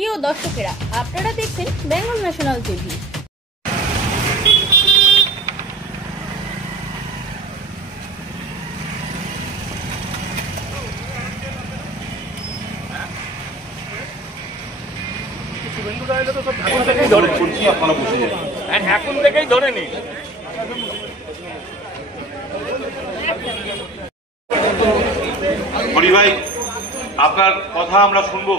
প্রিয় দর্শকেরা, আপনারা দেখছেন বেঙ্গল ন্যাশনাল টিভি। এখন থেকেই ধরে নি। হরি ভাই, আপনার কথা আমরা শুনবো।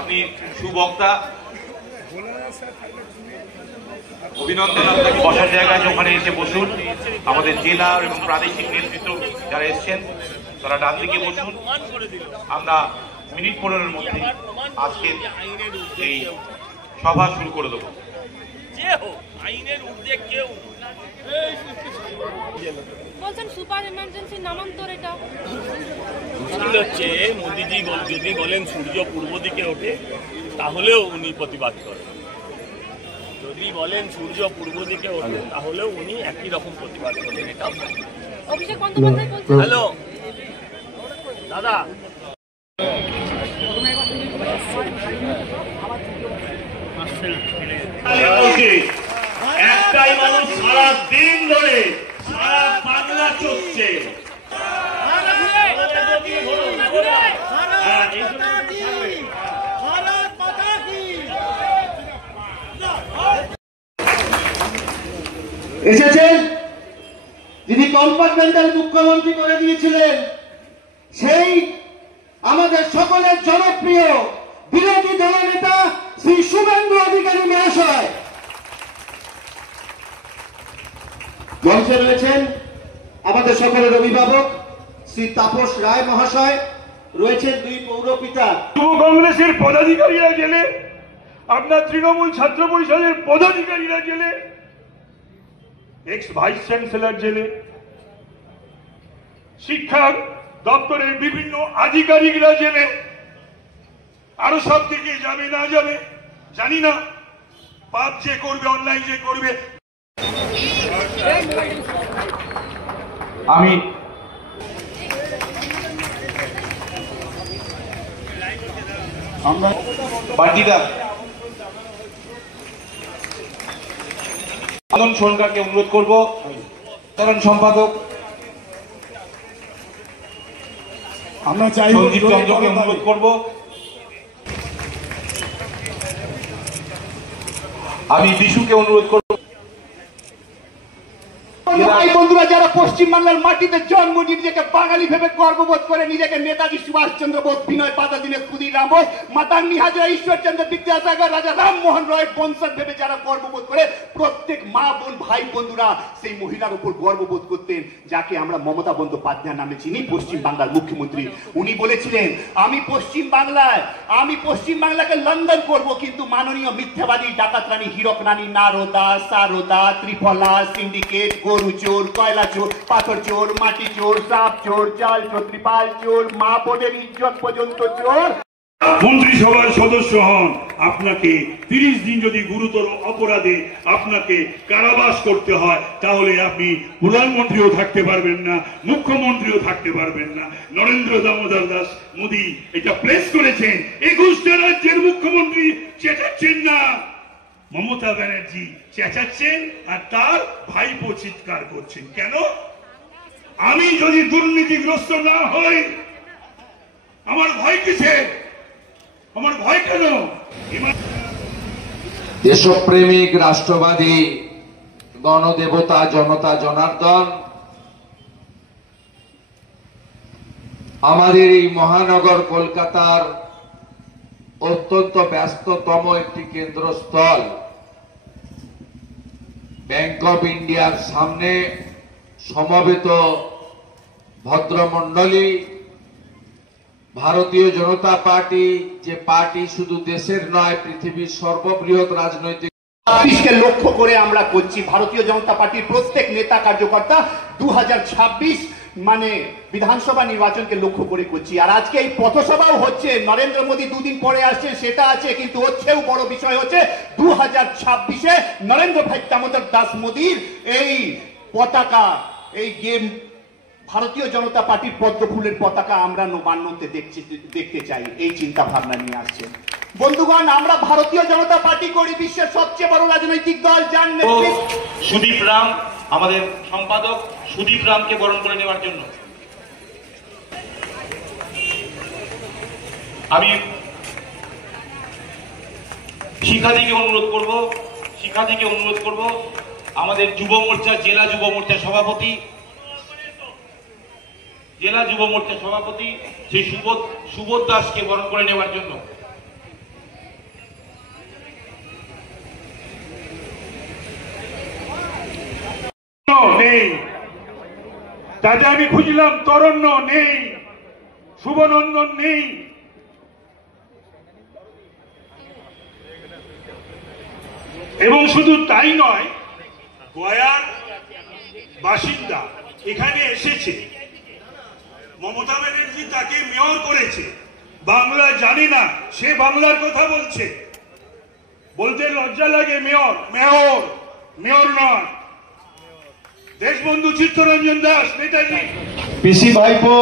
আপনি সুবক্তা, অভিনন্দন আপনাকে। বসার জায়গায় ওখানে এসে বসুন। আমাদের জেলা এবং প্রাদেশিক নেতৃত্ব যারা এসছেন তারা ডান দিকে বসুন। আমরা মিনিট 15-এর মধ্যে আজকে এই সভা শুরু করে দেবো। আইনের ঊর্ধ্বে কেউ বলছেন সুপার ইমার্জেন্সি নামান্তর। এটা মুশকিল হচ্ছে, মোদিজি যদি বলেন সূর্য পূর্ব দিকে ওঠে তাহলেও উনি প্রতিবাদ করেন, যদি বলেন সূর্য পূর্ব দিকে ওঠে তাহলেও উনি একই রকম প্রতিবাদ করেন। এটা অভিষেক বন্দ্যোপাধ্যায় বলছেন। হ্যালো দাদা, একটাই মানুষ সারা দিন ধরে সারা বাংলা চলছে। এসেছেন যিনি কম্পার্টমেন্টাল মুখ্যমন্ত্রী করে দিয়েছিলেন, সেই আমাদের সকলের জনপ্রিয় বিরোধী দলনেতা শ্রী শুভেন্দু অধিকারী মহাশয়। মঞ্চে রয়েছেন আমাদের সকলের অভিভাবক শ্রী তাপস রায় মহাশয়, রয়েছেন দুই পৌরপিতা। যুব কংগ্রেসের পদাধিকারীরা জেলে, আপনার তৃণমূল ছাত্র পরিষদের পদাধিকারীরা জেলে, এক্স ভাইস চ্যান্সেলর জেলে, শিক্ষা দপ্তরের বিভিন্ন আধিকারিকরা জেলে, আরো সব দিকে যাবে না যাবে জানি না। পাপ যে করবে, অন্যায় যে করবে। আমি বান্টিদা আনন্দ সরকারকে অনুরোধ করব, সাধারণ সম্পাদক আমরা চাই সন্দীপ চন্দ্রকে অনুরোধ করব, আমি বিশুকে অনুরোধ করব। ভাই বন্ধুরা, যারা পশ্চিমবাংলার মাটিতে জন্ম নিয়ে নিজেকে বাঙালি ভেবে গর্ববোধ করে, নিজেকে নেতাজি সুভাষচন্দ্র বোস, বিনয় পাতা দীনেশ ক্ষুদিরাম বোস, মাতাঙ্গী হাজরা, ঈশ্বরচন্দ্র বিদ্যাসাগর, রাজা রামমোহন রয়ের বংশজ ভেবে যারা গর্ববোধ করে, প্রত্যেক মা বোন ভাই বন্ধুরা সেই মহিলার উপর গর্ববোধ করতেন, যাকে আমরা মমতা বন্দ্যোপাধ্যায় নামে চিনি, পশ্চিম বাংলার মুখ্যমন্ত্রী। উনি বলেছিলেন, আমি পশ্চিম বাংলাকে লন্ডন করব, কিন্তু মাননীয় মিথ্যাবাদী ডাকাত রানী, হীরক রানী, নারদা, সারদা, ত্রিফলা, সিন্ডিকেট, গরু চোর, কয়লা চোর, পাথর চোর, মাটি চোর, সাপ চোর, চাল চোর, ত্রিপাল চোর, মা বোনের ইজ্জত পর্যন্ত চোর। মন্ত্রিসভার সদস্য হন, আপনাকে 30 দিন যদি গুরুতর অপরাধে আপনাকে কারাবাস করতে হয়, তাহলে আপনি প্রধানমন্ত্রীও থাকতে পারবেন না, মুখ্যমন্ত্রীও থাকতে পারবেন না। নরেন্দ্র দামোদর দাস মোদী এটা প্লেস করেছেন। 21টা রাজ্যের মুখ্যমন্ত্রী চেঁচাচ্ছেন না, মমতা ব্যানার্জি চেঁচাচ্ছেন আর তার ভাইপো চিৎকার করছেন। কেন? আমি যদি দুর্নীতিগ্রস্ত না হই, আমার ভয় কিসে? আমার ভয় কেন? দেশপ্রেমিক রাষ্ট্রবাদী গণদেবতা জনতা জনার্দন আমাদের এই মহানগর কলকাতার অত্যন্ত ব্যস্ততম একটি কেন্দ্রস্থল ব্যাংক অফ ইন্ডিয়ার সামনে সমবেত ভদ্রমণ্ডলী, ভারতীয় জনতা পার্টি, যে পার্টি শুধু দেশের নয় পৃথিবীর সর্ববৃহৎ রাজনৈতিক কে লক্ষ্য করে আমরা করছি, ভারতীয় জনতা পার্টির প্রত্যেক নেতা কার্যকর্তা 2026 মানে বিধানসভা নির্বাচনকে লক্ষ্য করে করছি। আর আজকে এই পথসভাও হচ্ছে, নরেন্দ্র মোদী দুদিন পরে আসছেন সেটা আছে, কিন্তু হচ্ছেও বড় বিষয় হচ্ছে 2026-এ নরেন্দ্র ভাই দামোদর দাস মোদীর এই পতাকা, এই গেম ভারতীয় জনতা পার্টির পদ্ম ফুলের পতাকা আমরা নবান্নতে দেখতে চাই, এই চিন্তা ভাবনা নিয়ে আসছেন। বন্ধুগণ, আমরা ভারতীয় জনতা পার্টি করি, বিশ্বের সবচেয়ে বড় রাজনৈতিক দল, যার নেতৃত্বে সুদীপ রাম, আমাদের সম্পাদক সুদীপ রামকে বরণ করে নেওয়ার জন্য আমি শিক্ষার্থীকে অনুরোধ করব আমাদের যুব মোর্চা জেলা যুব মোর্চা সভাপতি সেই সুবোধ দাসকে বরণ করে নেওয়ার জন্য। নেই, তাতে আমি খুঁজলাম তরণ্য নেই, শুভনন্দন নেই, এবং শুধু তাই নয়, গয়ার বাসিন্দা এখানে এসেছে, মমতা ব্যানার্জি তাকে মেয়র করেছে, বাংলা জানে না, সে বাংলার কথা বলছে, বলতে লজ্জা লাগে। মেয়র নয়, দেশবন্ধু চিত্তরঞ্জন দাস নেতাজি। পিসি ভাইপো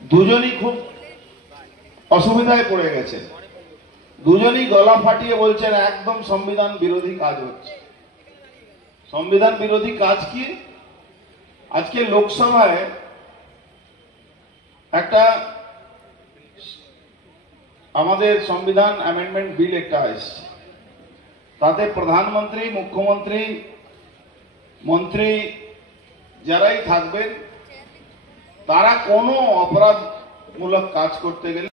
দুজনই খুব অসুবিধায় পড়ে গেছেন, দুজনই গলা ফাটিয়ে বলছেন একদম সংবিধান বিরোধী কাজ হচ্ছে। সংবিধান বিরোধী কাজ কি? আজকে লোকসভায় একটা আমাদের সংবিধান অ্যামেন্ডমেন্ট বিল একটা এসছে, তাতে প্রধানমন্ত্রী, মুখ্যমন্ত্রী, মন্ত্রী যারাই থাকবেন তারা কোনো অপরাধমূলক কাজ করতে গেলে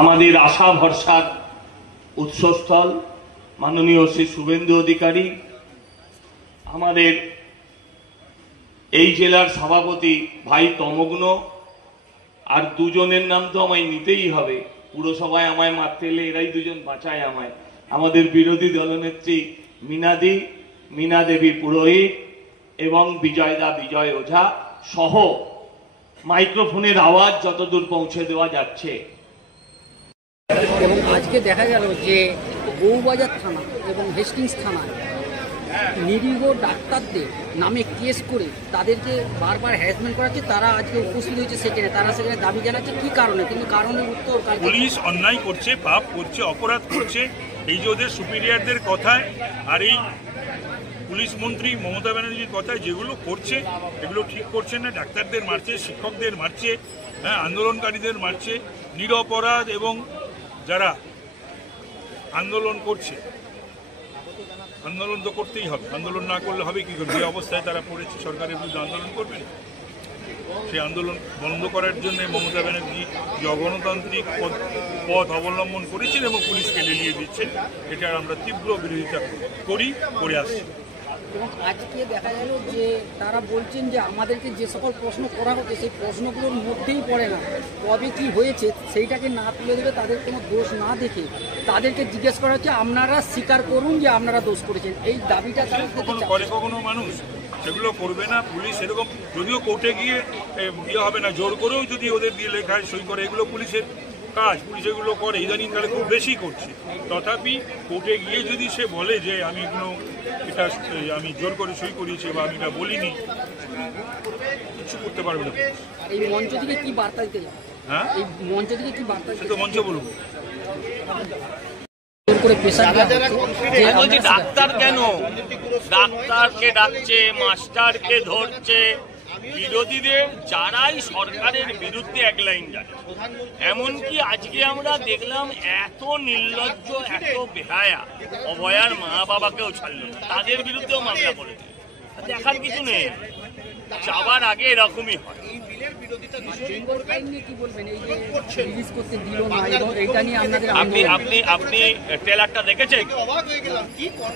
আমাদের আশা ভরসার উৎসস্থল মাননীয় শ্রী শুভেন্দু অধিকারী, আমাদের এই জেলার সভাপতি ভাই তমগ্ন, আর দুজনের নাম তো আমায় নিতেই হবে, পুরসভায় আমায় মারতে এলে এরাই দুজন বাঁচায় আমায়, আমাদের বিরোধী দলনেত্রী মীনা দেবী পুরোহিত এবং বিজয় ওঝা সহ মাইক্রোফোনের আওয়াজ যতদূর পৌঁছে দেওয়া যাচ্ছে। এবং আজকে দেখা গেল যে বউবাজার থানা এবং হেস্টিংস থানায় নিরীহ ডাক্তারদের নামে কেস করে তাদেরকে বারবার হ্যারাসমেন্ট করাচ্ছে, তারা আজকে উপস্থিত হয়েছে সেখানে, তারা সেখানে দাবি জানাচ্ছে কি কারণে, কিন্তু কারণের উত্তর পুলিশ অন্যায় করছে, পাপ করছে, অপরাধ করছে, এই যে ওদের সুপিরিয়রদের কথায় আর এই পুলিশ মন্ত্রী মমতা ব্যানার্জির কথায় যেগুলো করছে এগুলো ঠিক করছে না। ডাক্তারদের মারছে, শিক্ষকদের মারছে, আন্দোলনকারীদের মারছে, নিরপরাধ এবং যারা আন্দোলন করছে, আন্দোলন তো করতেই হবে, আন্দোলন না করলে হবে কি করে? যে অবস্থায় তারা পড়েছে সরকারের বিরুদ্ধে আন্দোলন করবেন, সেই আন্দোলন বন্ধ করার জন্য মমতা ব্যানার্জি যে অগণতান্ত্রিক পথ অবলম্বন করেছেন এবং পুলিশকে লেলিয়ে দিচ্ছেন, এটার আমরা তীব্র বিরোধিতা করে আসছি। এবং আজকে দেখা গেল যে তারা বলছেন যে আমাদেরকে যে সকল প্রশ্ন করা হচ্ছে সেই প্রশ্নগুলোর মধ্যেই পড়ে না, কবে কি হয়েছে সেইটাকে না তুলে দেবে, তাদের কোনো দোষ না দেখে তাদেরকে জিজ্ঞেস করা হচ্ছে আপনারা স্বীকার করুন যে আপনারা দোষ করেছেন, এই দাবিটা কখনো মানুষ সেগুলো করবে না। পুলিশ এরকম যদিও কোর্টে গিয়ে হবে না, জোর করেও যদি ওদের দিয়ে লেখায় সই করে, এগুলো পুলিশের কাজ, পুলিশ এগুলো করে, ইদানিংকালে খুব বেশি করছে। তথাপি কোর্টে গিয়ে যদি সে বলে যে আমি এগুলো এটা আমি জোর করে সই করিয়েছি বা আমি এটা বলিনি, কিছু করতে পারবে না। এই মঞ্চ থেকে কি বার্তা দিতে যাবে? হ্যাঁ, এই মঞ্চ থেকে কি বার্তা সে তো মঞ্চ বলবো। ডাক্তার কেন ডাক্তারকে ডাকছে, মাস্টারকে ধরছে, বিরোধীদের যারাই সরকারের বিরুদ্ধে এক লাইন যাচ্ছে। এমনকি আজকে আমরা দেখলাম এত নির্লজ্জ, এত বেহায়া, অভয়ার মা বাবাকেও ছাড়লো না, তাদের বিরুদ্ধেও মামলা করেছে। দেখার কিছু নেই, যাবার আগে এরকমই হয়। আপনি ট্রেলারটা দেখেছেন?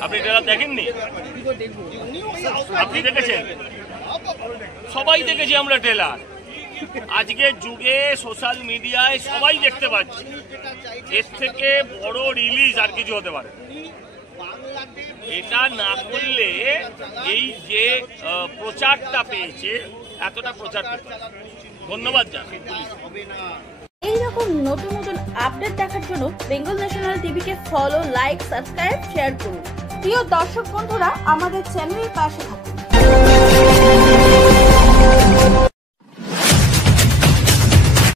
আপনি ট্রেলার দেখেননি? আপনি দেখেছেন? সবাই দেখেছি আমরা ট্রেলার। আজকের যুগে সোশ্যাল মিডিয়ায় সবাই দেখতে পাচ্ছি, এর থেকে বড় রিলিজ আর কিছু হতে পারে। এটা না করলে এই যে প্রচারটা পেয়েছে, এতটা প্রচার পেতে। ধন্যবাদ জানাই। এইরকম নতুন নতুন আপডেট দেখার জন্য বেঙ্গল ন্যাশনাল টিভিকে ফলো, লাইক, সাবস্ক্রাইব, শেয়ার করুন। প্রিয় দর্শক বন্ধুরা, আমাদের চ্যানেলের পাশে থাকুন।